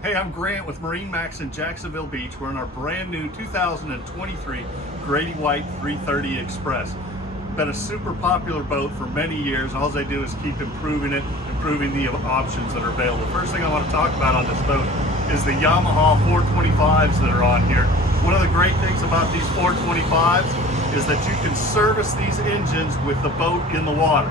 Hey, I'm Grant with MarineMax in Jacksonville Beach. We're in our brand new 2023 Grady-White 330 Express. Been a super popular boat for many years. All they do is keep improving it, improving the options that are available. First thing I want to talk about on this boat is the Yamaha 425s that are on here. One of the great things about these 425s is that you can service these engines with the boat in the water.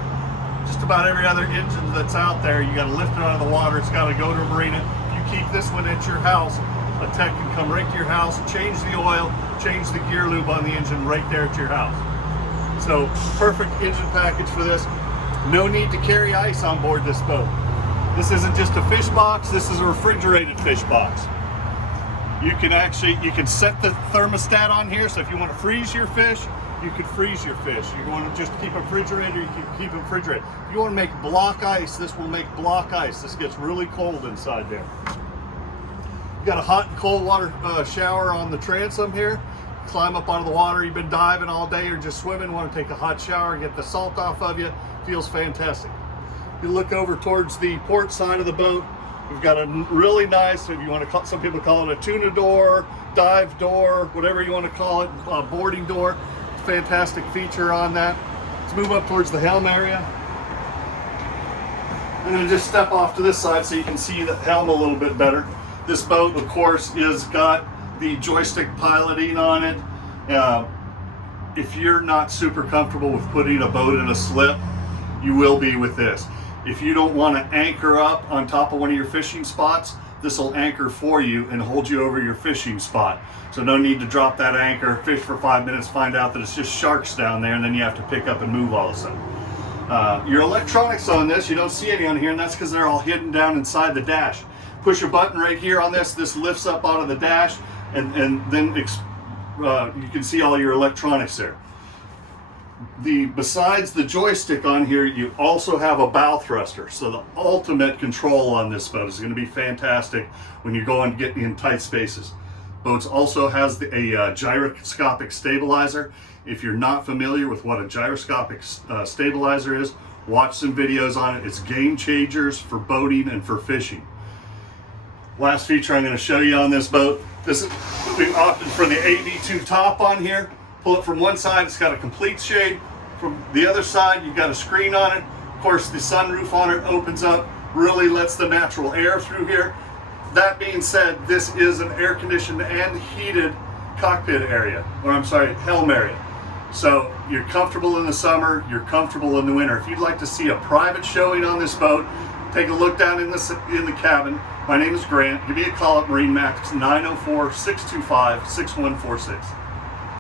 Just about every other engine that's out there, you got to lift it out of the water. It's got to go to a marina. Keep this one at your house, a tech can come right to your house, change the oil, change the gear lube on the engine right there at your house. So perfect engine package for this. No need to carry ice on board this boat. This isn't just a fish box, this is a refrigerated fish box. You can set the thermostat on here, so if you want to freeze your fish, you can freeze your fish. You want to just keep a refrigerator, you can keep it refrigerated. If you want to make block ice, this will make block ice. This gets really cold inside there. You got a hot and cold water shower on the transom here. Climb up out of the water, you've been diving all day or just swimming, want to take a hot shower, get the salt off of you, feels fantastic. You look over towards the port side of the boat, we've got a really nice, if you want to call, some people call it a tuna door, dive door, whatever you want to call it, boarding door. Fantastic feature on that. Let's move up towards the helm area. I'm going to just step off to this side so you can see the helm a little bit better. This boat, of course, is got the joystick piloting on it. If you're not super comfortable with putting a boat in a slip, you will be with this. If you don't want to anchor up on top of one of your fishing spots, this will anchor for you and hold you over your fishing spot. So no need to drop that anchor, fish for 5 minutes, find out that it's just sharks down there, and then you have to pick up and move all of a sudden. Your electronics on this, you don't see any on here, and that's because they're all hidden down inside the dash. Push a button right here on this, this lifts up out of the dash, and then you can see all your electronics there. Besides the joystick on here, you also have a bow thruster. So the ultimate control on this boat is going to be fantastic when you're going to get in tight spaces. Boats also has a gyroscopic stabilizer. If you're not familiar with what a gyroscopic stabilizer is, watch some videos on it. It's game changers for boating and for fishing. Last feature I'm going to show you on this boat. We've opted for the AV2 top on here. Pull it from one side, it's got a complete shade. From the other side, you've got a screen on it. Of course, the sunroof on it opens up, really lets the natural air through here. That being said, this is an air-conditioned and heated cockpit area, or I'm sorry, helm area. So you're comfortable in the summer, you're comfortable in the winter. If you'd like to see a private showing on this boat, take a look down in the cabin. My name is Grant. Give me a call at MarineMax 904-625-6146.